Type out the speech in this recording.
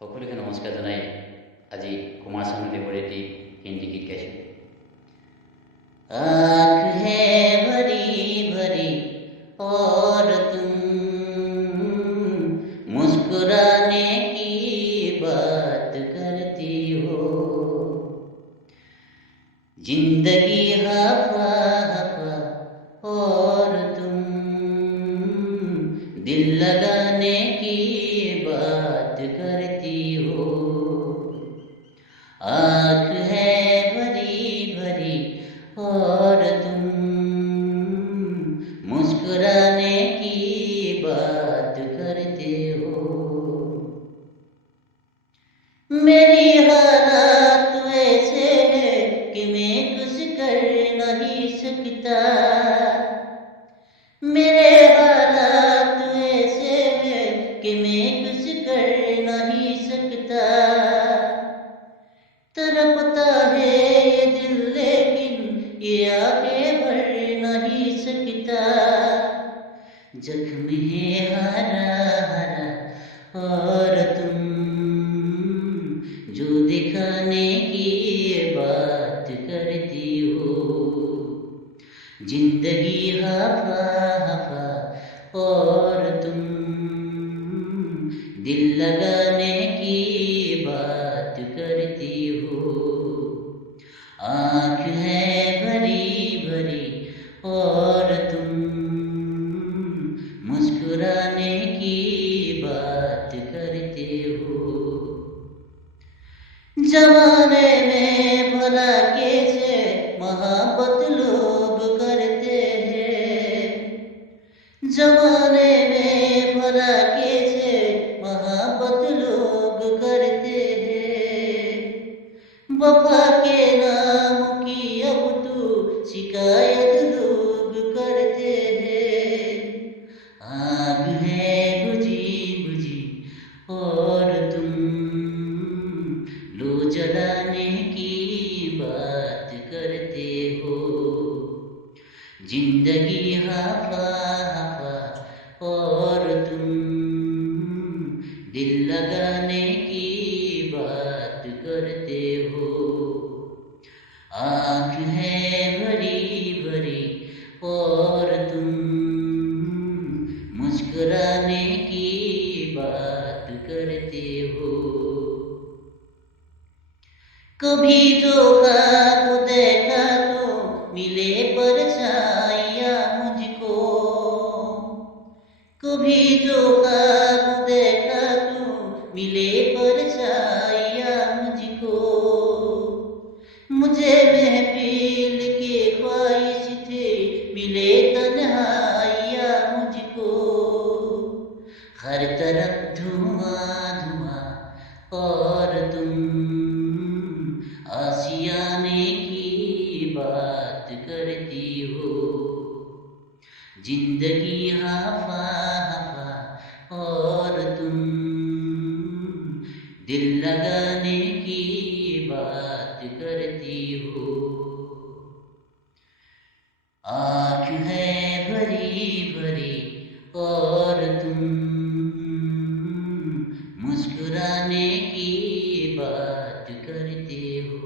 সকলোকে নমস্কাৰ জনাই আজি কুমাৰ চানু দেৱৰ এটি হিন্দী গীত গাইছোঁ। आँख है भरी भरी और तुम मुस्कुराने की बात करती हो, जिंदगी हवा हवा और तुम दिल लगाने की बात करती हो। आँख है भरी भरी और तुम मुस्कुराने की बात करते हो। मेरी हालात ऐसे है कि मैं कुछ कर नहीं सकता। मेरे हालात ऐसे है कि मैं कुछ कर नहीं सकता। तड़पता है ये दिल लेकिन ये आंखें भर नहीं सकता। जख्म है हरा हरा और तुम जो दिखाने की बात करती हो, जिंदगी हवा हवा और तुम दिल लगाने की बात करती हो। आँख है भरी भरी और तुम मुस्कुराने की बात करते हो। जमाने में भला कैसे मोहब्बत लोग करते हैं, जमाने में भला कैसे मोहब्बत लोग करते हैं। वफा के नाम की अब तो शिकायत लोग करते हैं। आग है बुझी बुझी और तुम लो जलाने की बात करते हो, जिंदगी हवा हवा और तुम दिल लगाने की बात करते हो। आँख है भरी भरी और तुम मुस्कुराने की बात करते हो। कभी धोखा को देखा तो मिले परछाइयाँ मुझको, कभी धोखा को देखा तो मिले परछाइयाँ मुझको। मुझे महफिल के ख्वाहिश थे मिले तन्हाइयाँ मुझको। हर तरफ धुआं धुआं और तुम आशियाने की बात करती हो, जिंदगी हवा हवा और तुम दिल लगाने की बात करती हो। आँख है भरी भरी और तुम मुस्कुराने की बात करते हो।